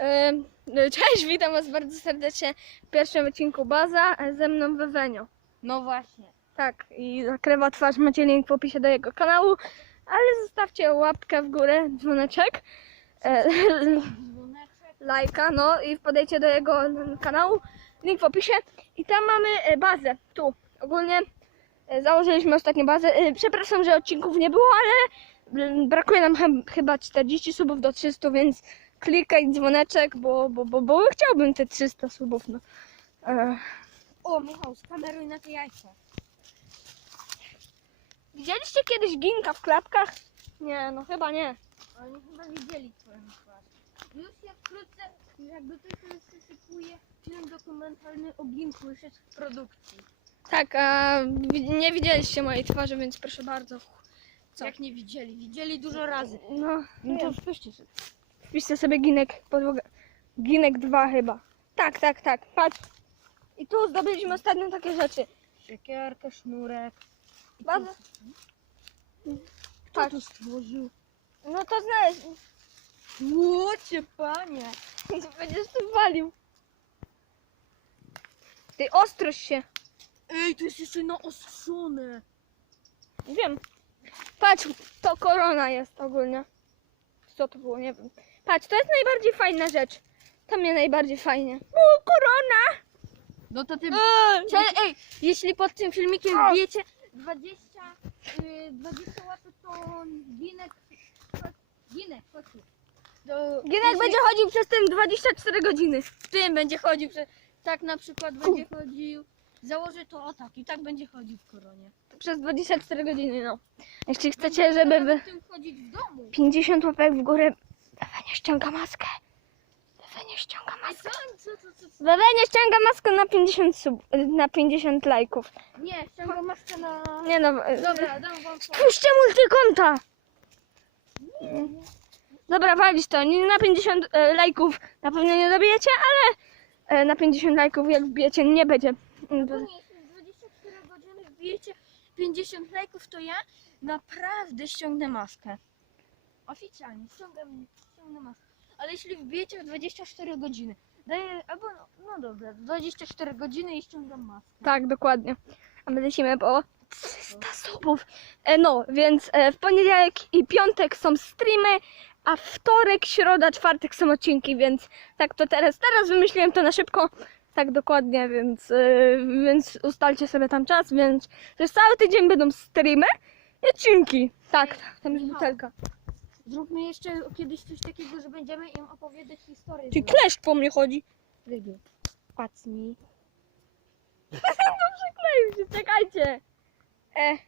Ym, Cześć, witam Was bardzo serdecznie w pierwszym odcinku Baza, ze mną Wewenio. No właśnie. Tak, i zakrywa twarz, macie link w opisie do jego kanału, ale zostawcie łapkę w górę, dzwoneczek, e, lajka, no i wpadajcie do jego kanału, link w opisie. I tam mamy e, bazę, tu, ogólnie e, założyliśmy ostatnio bazę. Przepraszam, że odcinków nie było, ale mm, brakuje nam chyba 40 subów do 300, więc klikaj dzwoneczek, bo, bo, bo, bo chciałbym te 300 subów, no. E, O, Michał, skameruj na te jajca. Widzieliście kiedyś ginka w klapkach? Nie, no chyba nie. Oni chyba widzieli twoją twarz. Już jak wkrótce, jakby to się sypuje film dokumentalny o Gimku już jest w produkcji. Tak, a wi- nie widzieliście mojej twarzy, więc proszę bardzo. Co? Jak nie widzieli? Widzieli dużo razy. No, No to to wpiszcie sobie. Wpiszcie sobie ginek podłogę. Ginek 2 chyba. Tak, tak, tak. Patrz. I tu zdobyliśmy ostatnio takie rzeczy. Siekierkę, sznurek. Bardzo. Kto Patrz. to stworzył? No to znaleźć. Łocie, panie. Będziesz tu walił. Ty ostrość się. Ej, to jest jeszcze naostrzone. Wiem. Patrz, to korona jest ogólnie. Co to było? Nie wiem. Patrz, to jest najbardziej fajna rzecz. To mnie najbardziej fajnie. O, korona! No to ty... Eee, Cze- Ej, jeśli pod tym filmikiem O! wbijecie 20, y, 20 łapek, to Ginek, Ginek, chodź tu. Jeśli będzie chodził przez tym 24 godziny. w tym będzie chodził, że tak na przykład będzie chodził, założę to o tak i tak będzie chodził w koronie. Przez 24 godziny, no. Jeśli chcecie, żeby tym chodzić w domu. 50 łapek w górę, Wewenia ściąga maskę. Wewenia ściąga maskę. Wewenia ściąga maskę na 50 sub, na 50 lajków. Nie, ściągam maskę na... Nie no, Dobra, dam wam puśćcie multikonta. Dobra, walić to. Nie na 50 e, lajków na pewno nie dobijecie, ale e, na 50 lajków jak wbijecie nie będzie. Ogólnie, jeśli w 24 godziny wbijecie 50 lajków, to ja naprawdę ściągnę maskę. Oficjalnie, ściągam, ściągnę maskę. Ale jeśli wbijecie w 24 godziny, daję, albo no, no dobra, 24 godziny i ściągam maskę. Tak, dokładnie. A my lecimy po 300 subów. E, no, więc e, w poniedziałek i piątek są streamy, a wtorek, środa, czwartek są odcinki, więc tak to teraz, teraz wymyśliłem to na szybko. Tak dokładnie, więc, e, więc ustalcie sobie tam czas, więc przez cały tydzień będą streamy i odcinki. Tak, tam jest butelka. Zróbmy jeszcze kiedyś coś takiego, że będziemy im opowiadać historię. Czy kleszcz po mnie chodzi? Rybiu. Pacnij. Przykleił się, czekajcie. E,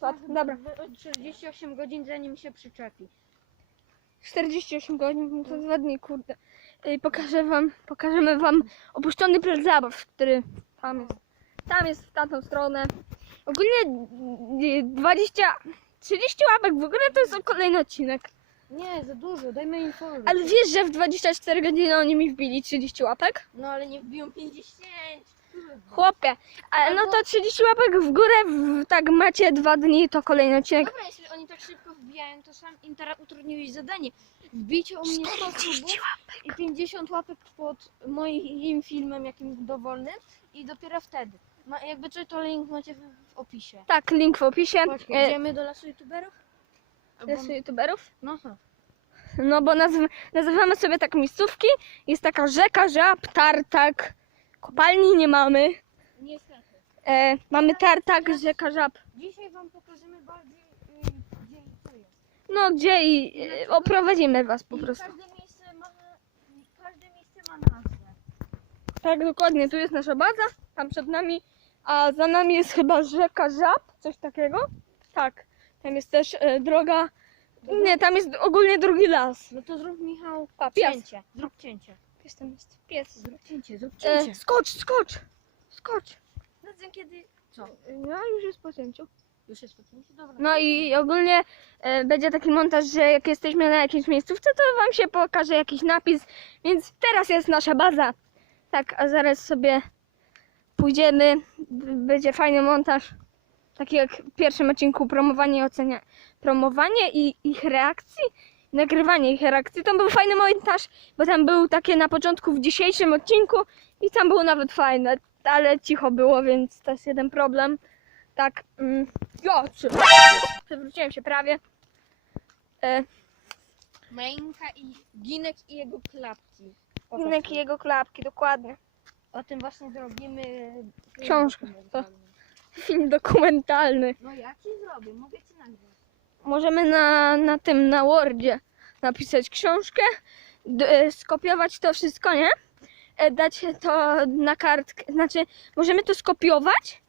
Patrz, dobra. 48 godzin zanim się przyczepi. 48 godzin, no to dwa dni, kurde. I pokażę wam, pokażemy wam opuszczony plac zabaw, który tam jest. Tam jest w tamtą stronę. Ogólnie y, 20, 30 łapek w ogóle to jest kolejny odcinek. Nie, za dużo, dajmy im follow. Ale wiesz, że w 24 godziny oni mi wbili 30 łapek? No ale nie wbiją 50. Chłopie, ale no to 30 łapek w górę, w, tak macie dwa dni, to kolejny odcinek. Dobra, jeśli oni tak szybko wbijają, to sam im teraz utrudniłeś zadanie. Wbijcie o mnie 100 subów i 50 łapek pod moim filmem jakimś dowolnym i dopiero wtedy. Ma, jakby coś, to link macie w, w opisie. Tak, link w opisie. E, idziemy do lasu youtuberów? Jest youtuberów? No. No bo nazw- nazywamy sobie tak miejscówki. Jest taka rzeka, żab, tartak. Kopalni nie mamy. Niestety. E, mamy tartak, rzeka, żab. Dzisiaj wam pokażemy bardziej, y, gdzie i co jest. No gdzie i e, oprowadzimy was po I prostu. Każde miejsce ma, każde miejsce ma nazwę. Tak, dokładnie. Tu jest nasza baza, tam przed nami. A za nami jest chyba rzeka, żab, coś takiego. Tak. Tam jest też e, droga. Nie, tam jest ogólnie drugi las. No to zrób Michał A, pies. cięcie. Zrób cięcie. Pies tam jest. Pies. Zrób cięcie, zrób E, cięcie. skocz, skocz! Skocz! Zadzwoń kiedy... Co? No już jest po cięciu. Już jest po cięciu? Dobra. No i ogólnie e, będzie taki montaż, że jak jesteśmy na jakiejś miejscówce, to wam się pokaże jakiś napis. Więc teraz jest nasza baza. Tak, a zaraz sobie pójdziemy. Będzie fajny montaż. Taki jak w pierwszym odcinku promowanie i ocenia. Promowanie i ich reakcji nagrywanie ich reakcji. To był fajny montaż, bo tam był takie na początku w dzisiejszym odcinku i tam było nawet fajne, ale cicho było, więc to jest jeden problem. Tak, mm, ja, przewróciłem się prawie. E, Mainka i Ginek i jego klapki. Ginek i jego klapki, dokładnie. O tym właśnie zrobimy film Książkę, dokumentalny. Film dokumentalny. No ja ci zrobię, mogę ci nagrać. Możemy na, na tym, na Wordzie napisać książkę, d- e, skopiować to wszystko, nie? E, Dać to na kartkę, znaczy możemy to skopiować,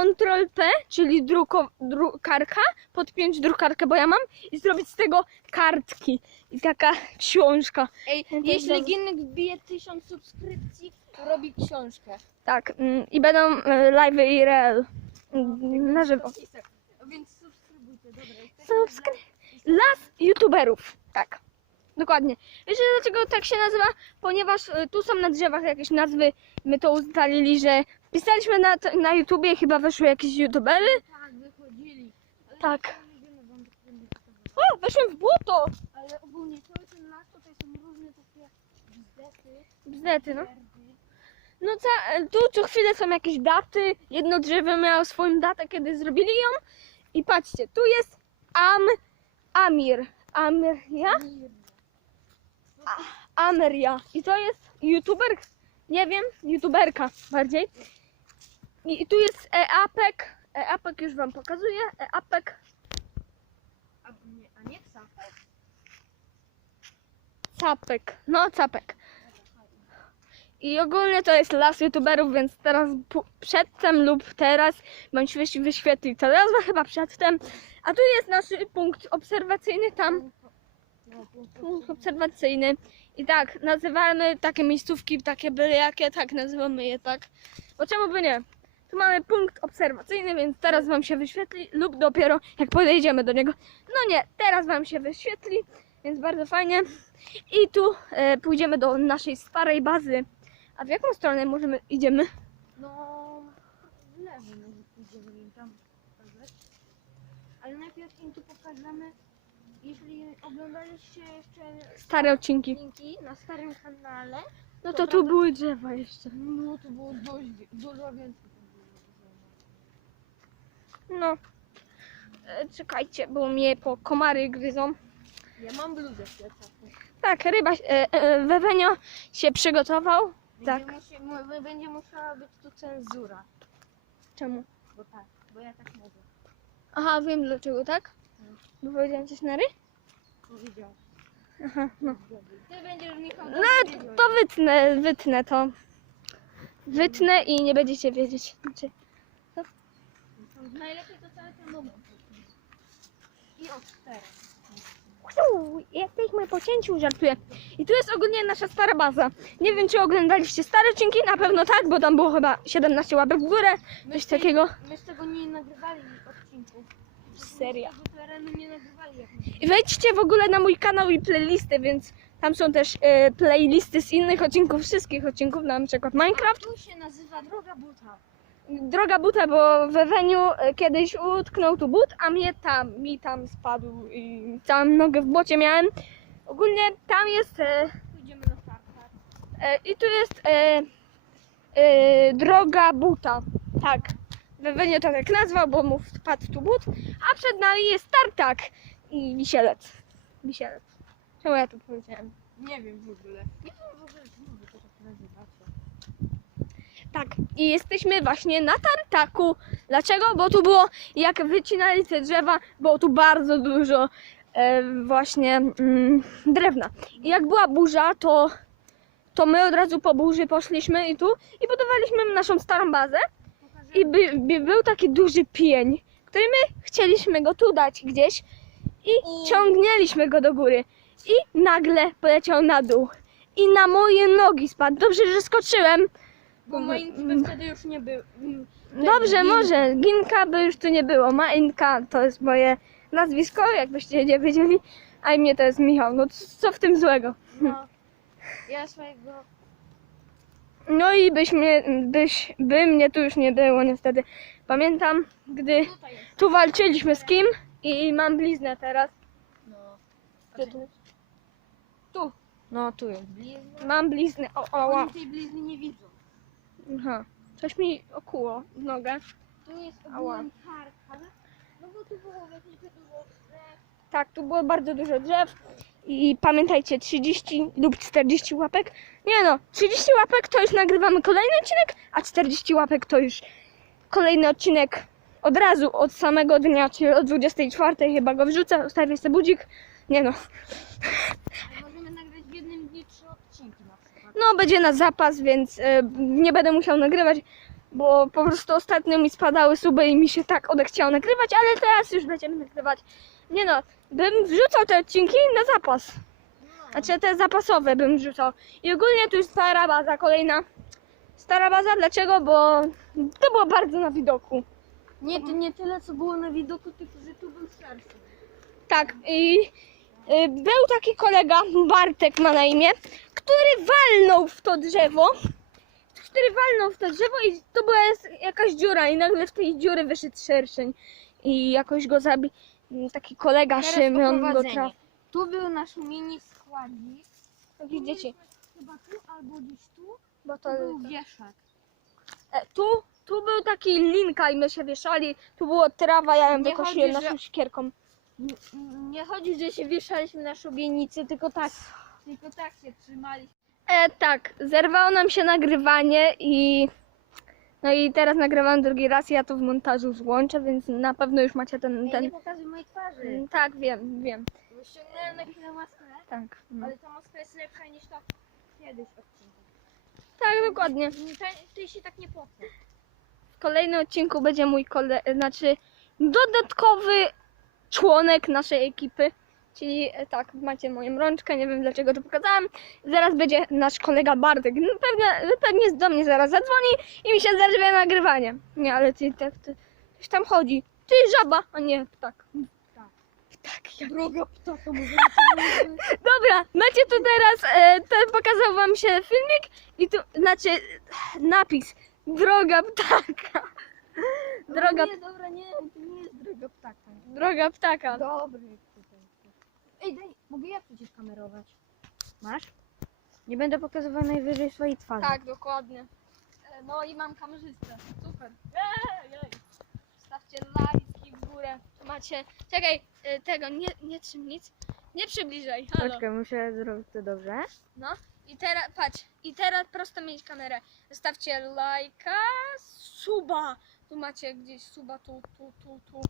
Ctrl P, czyli druko, drukarka, podpiąć drukarkę, bo ja mam i zrobić z tego kartki i taka książka. Ej, No to jeśli. Ginek wbije 1000 subskrypcji, robi książkę. Tak, mm, i będą e, live i real mm, na żywo. Więc subskrybujcie, dobra. jesteśmy Subskry- Las youtuberów. Tak. Dokładnie. Wiecie dlaczego tak się nazywa? Ponieważ y, tu są na drzewach jakieś nazwy. My to ustalili, że pisaliśmy na, na YouTubie, chyba weszły jakieś youtubery. Tak, wychodzili. Ale Tak. O, weszłem w błoto! Ale ogólnie cały ten las tutaj są różne takie bzdety, Bzdety, no. No ca- tu co chwilę są jakieś daty. Jedno drzewo miało swoją datę, kiedy zrobili ją. I patrzcie, tu jest Am... Amir. Amir, ja? Ameria. I to jest youtuber, nie wiem, youtuberka bardziej. I tu jest Eapek. Eapek już wam pokazuję. Eapek A nie, a nie. No, Capek. I ogólnie to jest las youtuberów, więc teraz przedtem lub teraz bądź wyś- wyświetli to nazwa chyba przedtem. A tu jest nasz punkt obserwacyjny tam. No, Punkt obserwacyjny. I tak, nazywamy takie miejscówki, takie byle jakie, tak nazywamy je tak. Bo czemu by nie? Mamy punkt obserwacyjny, więc teraz wam się wyświetli lub dopiero jak podejdziemy do niego. No nie, teraz wam się wyświetli, więc bardzo fajnie. I tu e, pójdziemy do naszej starej bazy. A w jaką stronę możemy idziemy? No, w lewo może pójdziemy im tam pokazać. Ale najpierw im tu pokażemy, jeśli oglądaliście jeszcze Stare odcinki. linki na starym kanale, No to tu były drzewa jeszcze. no to było dość, dużo więcej. No. E, czekajcie, bo mnie po komary gryzą. Ja mam bluzę w plecaku. Tak, ryba, e, e, Wewenio się przygotował. Tak. Będzie, musi, mu- będzie musiała być tu cenzura, Czemu? bo tak, bo ja tak mówię. Aha, wiem dlaczego, tak? Bo powiedziałem coś na ry? Powiedział. Aha, no. Ty będziesz Michał No to wytnę, wytnę to. Wytnę i nie będziecie wiedzieć. Znaczy, Najlepiej to cały ten moment. I od teraz. Uuu, jesteśmy po cięciu, żartuję. I tu jest ogólnie nasza stara baza. Nie wiem, czy oglądaliście stare odcinki, na pewno tak, bo tam było chyba 17 łapek w górę, coś z tej- takiego. My z tego nie nagrywali odcinków. Seria. Z tego terenu nie nagrywali jak I wejdźcie w ogóle na mój kanał i playlisty, więc tam są też e, playlisty z innych odcinków, wszystkich odcinków, na przykład Minecraft. Tu się nazywa Droga Buta. Droga buta, bo we Weniu e, kiedyś utknął tu but, a mnie tam, mi tam spadł i całą nogę w błocie miałem. Ogólnie tam jest e, na e, i tu jest e, e, droga buta. Tak. We Weniu to tak nazwał, bo mu wpadł tu but, a przed nami jest tartak i wisielec. Wisielec. Czemu ja to powiedziałem? Nie wiem w ogóle. Nie wiem w ogóle, to tak nazywacie. Tak, i jesteśmy właśnie na tartaku. Dlaczego? Bo tu było, jak wycinali te drzewa, było tu bardzo dużo e, właśnie mm, drewna. I jak była burza, to, to my od razu po burzy poszliśmy i tu i budowaliśmy naszą starą bazę. I by, by był taki duży pień, który my chcieliśmy go tu dać gdzieś I- ciągnęliśmy go do góry. I nagle poleciał na dół. I na moje nogi spadł. Dobrze, że skoczyłem. Bo Mainki by wtedy już nie był. mm, Dobrze, Gin- może. Ginka by już tu nie było. Mainka to jest moje nazwisko, jakbyście nie wiedzieli. A imię to jest Michał. No c- co w tym złego? No. Ja swojego. No i byś mnie, byś, by mnie tu już nie było niestety. Pamiętam, gdy Tutaj jest. tu walczyliśmy z kim i mam bliznę teraz. No. Gdzie tu? tu. No tu jest. Mam blizny. O, o, o. Oni tej blizny nie widzą. Aha. Coś mi okuło w nogę. Tu jest Ała. ogólnie park, no bo tu było jakieś dużo drzew. Tak, tu było bardzo dużo drzew. I pamiętajcie, 30 lub 40 łapek. Nie no, 30 łapek to już nagrywamy kolejny odcinek, a 40 łapek to już kolejny odcinek od razu, od samego dnia, czyli o 24 chyba go wrzucę, ustawię sobie budzik. Nie no, Możemy nagrać w jednym dniu trzy odcinki na przykład. No będzie na zapas, więc e, nie będę musiał nagrywać, bo po prostu ostatnio mi spadały suby i mi się tak odechciało nagrywać, ale teraz już będziemy nagrywać. Nie no, bym wrzucał te odcinki na zapas. Znaczy te zapasowe bym wrzucał. I ogólnie tu jest stara baza, kolejna stara baza. Dlaczego? Bo to było bardzo na widoku. Nie, to nie tyle co było na widoku, tylko że tu był szerszy. Tak, i był taki kolega, Bartek ma na imię, który walnął w to drzewo. Który walnął w to drzewo i to była jakaś dziura i nagle w tej dziury wyszedł szerszeń. I jakoś go zabił. Taki kolega Teraz Szymon go trafił. Tu był nasz mini składnik. Widzicie, Chyba tu albo gdzieś tu. bo To to był wieszak. E, tu, tu był taki linka i my się wieszali. Tu było trawa, ja ją wykosiłem naszą siekierką. Nie chodzi, że się wieszaliśmy na szubienicy, tylko tak. Tylko tak się trzymali. E, tak, zerwało nam się nagrywanie i no i teraz nagrywam drugi raz, ja to w montażu złączę, więc na pewno już macie ten, Ej, nie ten... pokazuj mojej twarzy. Mm, Tak, wiem, wiem. Bo ściągnąłem na chwilę maskę, Tak, no. ale ta maska jest lepsza niż ta kiedyś odcinka. tak dokładnie. Tej się tak nie potnie. W kolejnym odcinku będzie mój kole... znaczy dodatkowy członek naszej ekipy. Czyli e, tak, macie moją rączkę, nie wiem dlaczego to pokazałam. Zaraz będzie nasz kolega Bartek. No, Pewnie, pewnie do mnie zaraz zadzwoni i mi się zerwie nagrywanie. Nie, ale ty tak, ty, ktoś tam chodzi. Ty żaba, a nie ptak. Tak. Ptak. Droga ptaka, może Dobra, macie tu teraz, e, ten pokazał wam się filmik i tu, znaczy napis. Droga ptaka. Droga, Nie, dobra, nie, to nie jest droga ptaka. droga ptaka. Dobry tutaj. Ej, daj, mogę ja przecież kamerować. Masz? Nie będę pokazywał najwyżej swojej twarzy. Tak, dokładnie. E, No i mam kamerzystę. Super. Ej. Stawcie lajki w górę. Macie. Czekaj, e, tego nie, nie trzym nic. Nie przybliżaj. Halo. Poczekaj, muszę zrobić to dobrze. No. I teraz patrz. I teraz prosto mieć kamerę. Zostawcie lajka, suba. Tu macie gdzieś suba, tu, tu, tu, tu.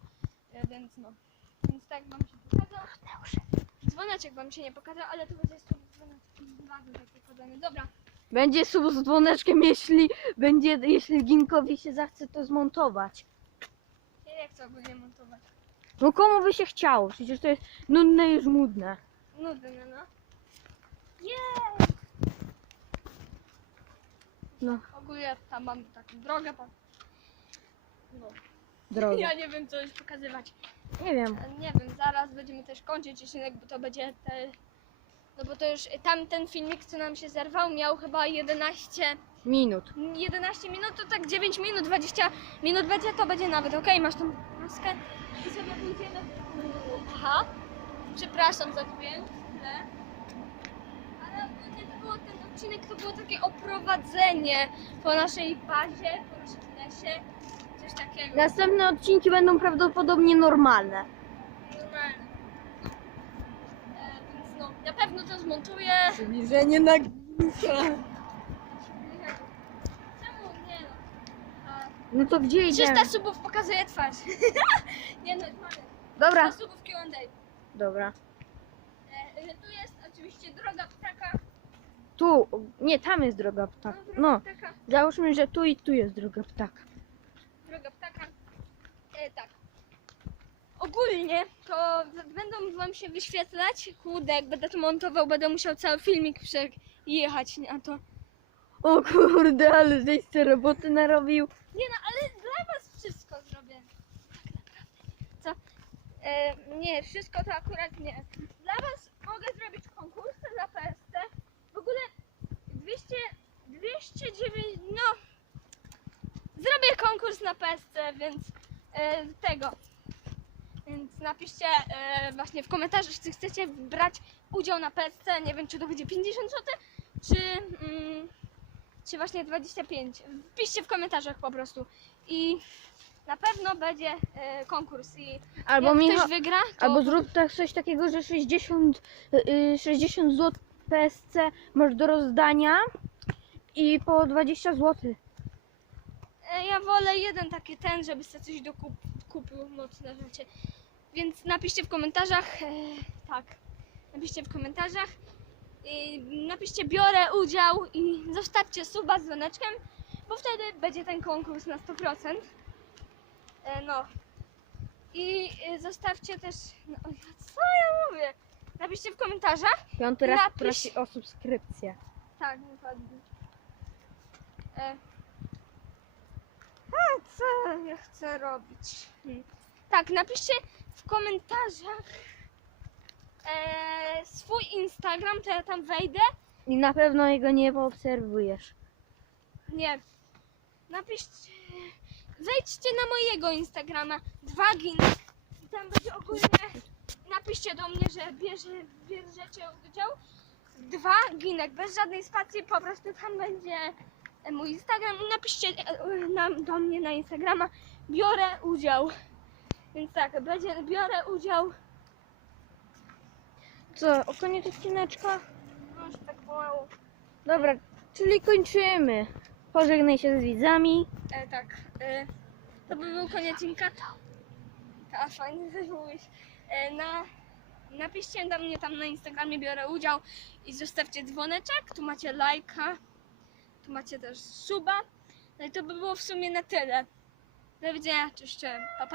E, Więc no. Więc tak wam się pokazał. Dzwoneczek wam się nie pokazał, ale tu będzie sub dzwoneczek takie podane. Dobra. Będzie sub z dzwoneczkiem, jeśli będzie, jeśli Ginkowi się zachce to zmontować. Ja nie chcę ogólnie montować. No komu by się chciało? Przecież to jest nudne i już nudne. Nudne, no. Jej! No. Ogólnie tam mam taką drogę. Pan... No. Ja nie wiem co już pokazywać. Nie wiem. Nie wiem, zaraz będziemy też kończyć odcinek, bo to będzie te... No bo to już tamten filmik, co nam się zerwał, miał chyba 11, Minut. 11 minut, to tak 9 minut, 20 minut będzie, to będzie nawet. Okej, masz tą maskę i sobie pójdziemy. Aha, przepraszam za dźwięk. źle. Ale ogólnie to było ten odcinek, to było takie oprowadzenie po naszej bazie, po naszym lesie, coś takiego. Następne odcinki będą prawdopodobnie normalne. Normalne. No. E, więc no, na pewno to zmontuję. Przybliżenie na Czemu nie no? A, No to gdzie idziemy? 300 subów pokazuje twarz. nie no, mamy. Dobra. 300 subów Q&A. Dobra. E, e, tu jest oczywiście droga ptaka. Tu, nie, tam jest droga ptaka. No, ptaka. załóżmy, że tu i tu jest droga ptaka. Droga ptaka. E, tak. Ogólnie to będą wam się wyświetlać. Kurde, jak będę to montował, będę musiał cały filmik przejechać, a to... O kurde, ale żeś te roboty narobił. Nie no, ale dla was wszystko zrobię. Tak naprawdę. Co? E, nie, wszystko to akurat nie. Dla was mogę zrobić konkursy za PSC. W ogóle 200, 209, no. Zrobię konkurs na PSC, więc e, tego. Więc napiszcie e, właśnie w komentarzach, czy chcecie brać udział na PSC. Nie wiem, czy to będzie 50 zł, czy, mm, czy właśnie 25. Wpiszcie w komentarzach po prostu. I na pewno będzie e, konkurs. I Albo, jak Michał, ktoś wygra, to albo zrób tak coś takiego, że 60, y, 60 zł PSC masz do rozdania i po 20 zł. E, Ja wolę jeden taki ten, żeby sobie coś dokup, kupił mocne rzeczy. Więc napiszcie w komentarzach, e, tak, napiszcie w komentarzach, i napiszcie biorę udział i zostawcie suba z dzwoneczkiem, bo wtedy będzie ten konkurs na 100%. E, no. I e, zostawcie też, no, co ja mówię? Napiszcie w komentarzach, Piąty raz Napisz- prosi o subskrypcję. tak, dokładnie. E. A co ja chcę robić? Hmm. Tak, napiszcie w komentarzach e, swój Instagram, to ja tam wejdę. I na pewno jego nie poobserwujesz. Nie. Napiszcie. Wejdźcie na mojego Instagrama. Dwa giny. I tam będzie ogólnie. Napiszcie do mnie, że bierze, bierzecie udział. Dwa ginek, bez żadnej spacji, po prostu tam będzie mój Instagram i napiszcie e, e, do mnie na Instagrama. Biorę udział. Więc tak, będzie, biorę udział. Co, o koniec odcineczka? No już tak pomału. Dobra, czyli kończymy. Pożegnaj się z widzami. E, tak. E, to by był koniec odcinka. Ta fajnie coś mówisz. E, na, napiszcie do mnie tam na Instagramie, biorę udział i zostawcie dzwoneczek. Tu macie lajka. Tu macie też suba. No i to by było w sumie na tyle. Do widzenia, cześć, pa pa.